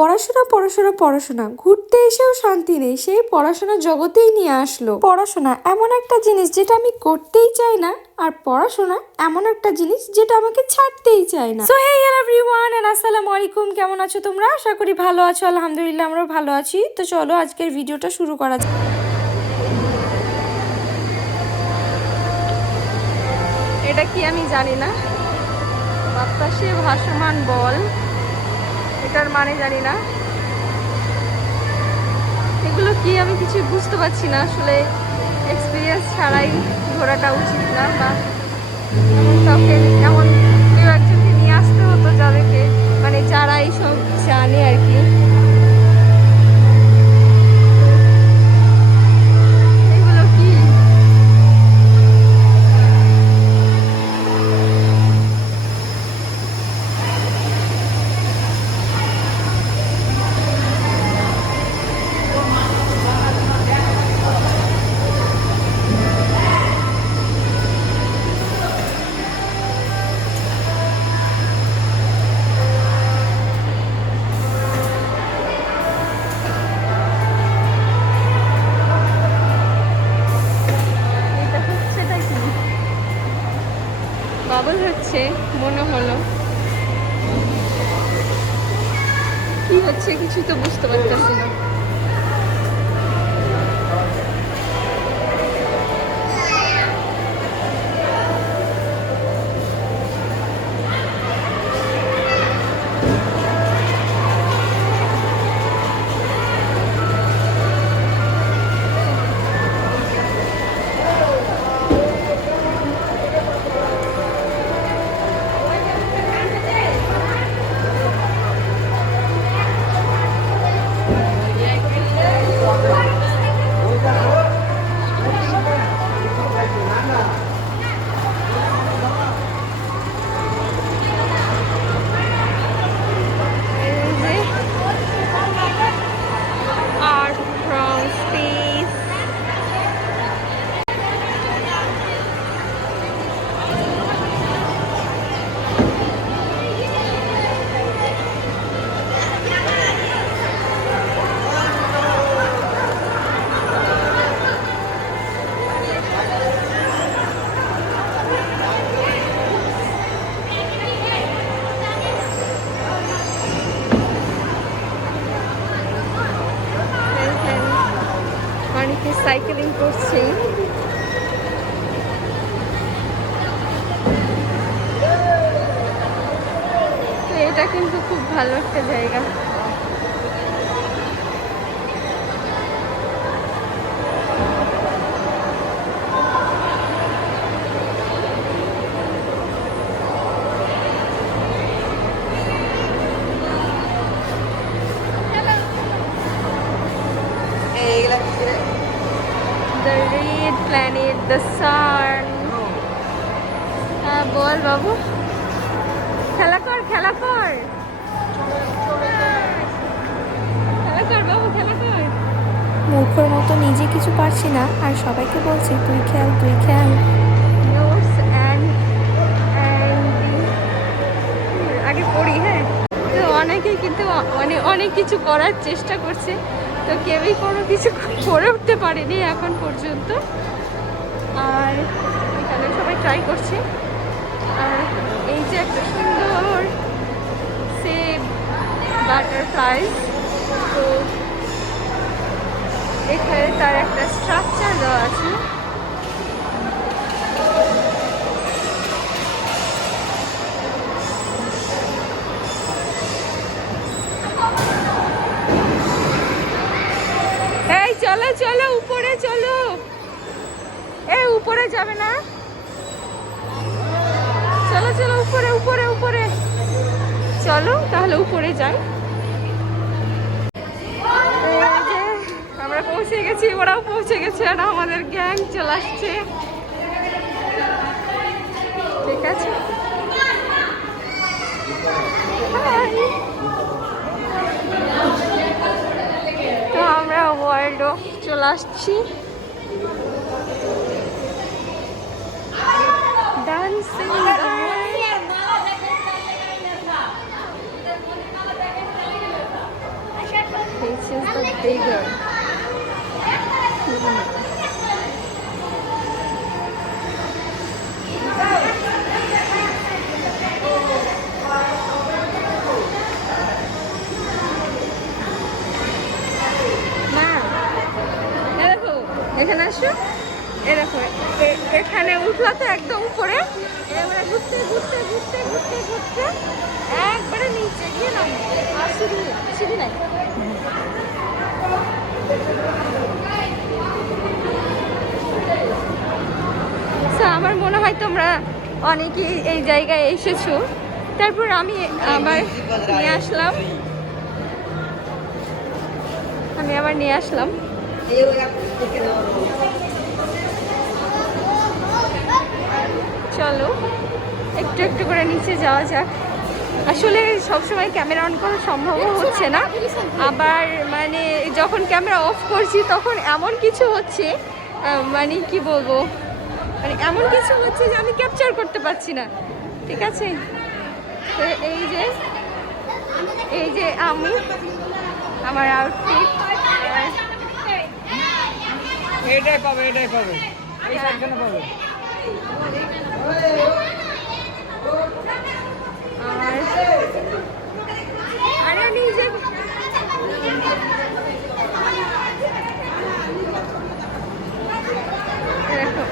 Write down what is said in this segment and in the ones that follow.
পড়াশোনা পড়াশোনা পড়াশোনা। ঘুরতে এসেও শান্তি নেই। সেই পড়াশোনা জগতেই নিয়ে আসলো। পড়াশোনা এমন একটা জিনিস যেটা আমি করতেই চাই না আর পড়াশোনা এমন একটা জিনিস যেটা আমাকে ছাড়তেই চায় না। সো হে এভরিওয়ান এন্ড আসসালামু আলাইকুম কেমন আছো তোমরা? আশা করি ভালো আছো। আলহামদুলিল্লাহ আমরা ভালো আছি। তো চলো আজকের ভিডিওটা শুরু করা যাক। এটা কি আমি জানি না? বাতাসে ভাসমান বল। এটার মানে জানি না। এগুলো কি আমি কিছু বুঝতে পারছি না আসলে। এক্সপিরিয়েন্স ছাড়াই ঘোরাটা উচিত না বা কাউকে, এমন কেউ একজনকে নিয়ে আসতে হতো যাদেরকে মানে যারা এইসব জানে আর কি। বাবল হচ্ছে মনে হলো। কি হচ্ছে কিছু তো বুঝতে পারতেছি না। অনেকে সাইকেলিং করছে। এটা কিন্তু খুব ভালো একটা জায়গা। The red planet, the sun. হ্যাঁ বল বাবু। খেলা কর খেলা কর। খেলা কর বাবু খেলা কর। মূর্খর মতো নিজে কিছু পারছি না আর সবাইকে বলছি তুই খেল তুই খেল। আগে পড়ি হ্যাঁ। তো অনেকেই কিন্তু মানে অনেক কিছু করার চেষ্টা করছে। তো কেউই কোনো কিছু করে উঠতে পারেনি এখন পর্যন্ত। আর এখানে সবাই ট্রাই করছে। আর এই যে একটা সুন্দর সে বাটারফ্লাই তো এখানে তার একটা স্ট্রাকচার দেওয়া আছে। উপরে যাবে না? চলো চলো, উপরে উপরে উপরে। চলো, তাহলে উপরে যাই। আমরা পৌঁছে গেছি, ওরাও পৌঁছে গেছে আর আমাদের গ্যাং চলে আসছে। ঠিক আছে? তো আমরা ওয়ার্ল্ড চলে আসছি। ডান্সিং এই ঘর মা এ দেখো এখানে আসো এরকম এখানে উঠলা তো একদম উপরে। ঘুরতে ঘুরতে ঘুরতে ঘুরতে ঘুরতে একবারে নিচে গিয়ে নাম আর সিঁড়ি সিঁড়ি নাই। আমার মনে হয় তোমরা অনেকেই এই জায়গায় এসেছ। তারপর আমি আবার নিয়ে আসলাম। আমি আবার নিয়ে আসলাম। চলো একটু একটু করে নিচে যাওয়া যাক। আসলে সবসময় ক্যামেরা অন করা সম্ভবও হচ্ছে না। আবার মানে যখন ক্যামেরা অফ করছি তখন এমন কিছু হচ্ছে মানে কি বলব? মানে এমন কিছু হচ্ছে যে আমি ক্যাপচার করতে পারছি না। ঠিক আছে? তো এই যে এই যে আমি, আমার আউটফিট এটাই পাবে এটাই পাবে। এই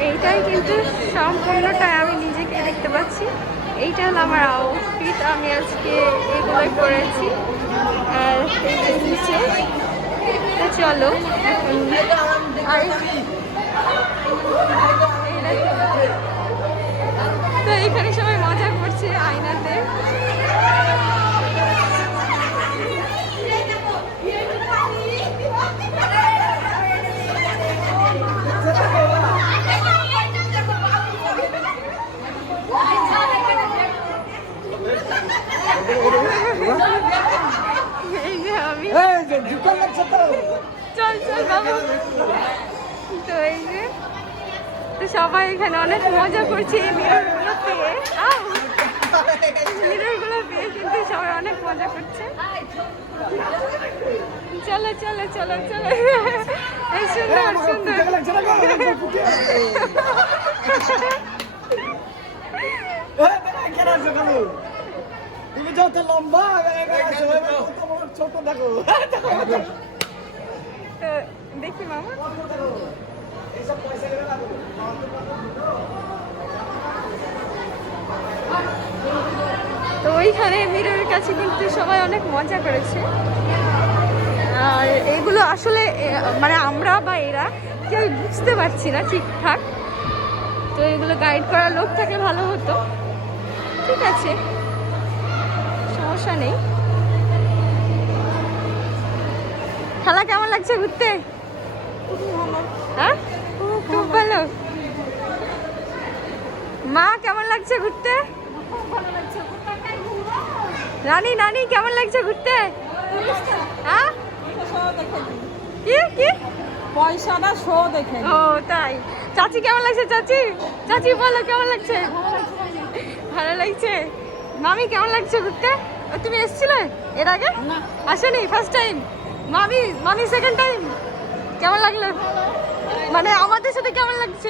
এইটাই কিন্তু সম্পূর্ণটা আমি নিজেকে দেখতে পাচ্ছি এইটা হলো আমার আউটফিট আমি আজকে এগুলোই করেছি আর নিচে চলো, এখন আর। তো এখানে সবাই মজা করছে আয়নাতে। চল চল বাবু। তো এই যে তো সবাই এখানে অনেক মজা করছে এই মিররগুলো পেয়ে। মিররগুলো পেয়ে কিন্তু সবাই অনেক মজা করছে। চলো চলো চলো চলো। এই সুন্দর সুন্দর? তুমি যত লম্বা ছোট দেখো। দেখি মামা। তো ওইখানে মিররের কাছে কিন্তু সবাই অনেক মজা করেছে। আর এগুলো আসলে মানে আমরা বা এরা কেউ বুঝতে পারছি না ঠিকঠাক। তো এগুলো গাইড করার লোক থাকে ভালো হতো। ঠিক আছে। সমস্যা নেই। খেলা কেমন লাগছে ঘুরতে? হ্যাঁ খুব ভালো মা কেমন লাগছে ঘুরতে? রানী নানি কেমন লাগছে ঘুরতে? হ্যাঁ? কি কি? পয়সাটা শো দেখে ও তাই। চাচি কেমন লাগছে চাচি? চাচি বলো কেমন লাগছে? ভালো লাগছে? মামি কেমন লাগছে ঘুরতে? তুমি এসেছিলে এর আগে? আসেনি ফার্স্ট টাইম মামি মামি সেকেন্ড টাইম কেমন লাগল? মানে আমাদের সাথে কেমন লাগছে?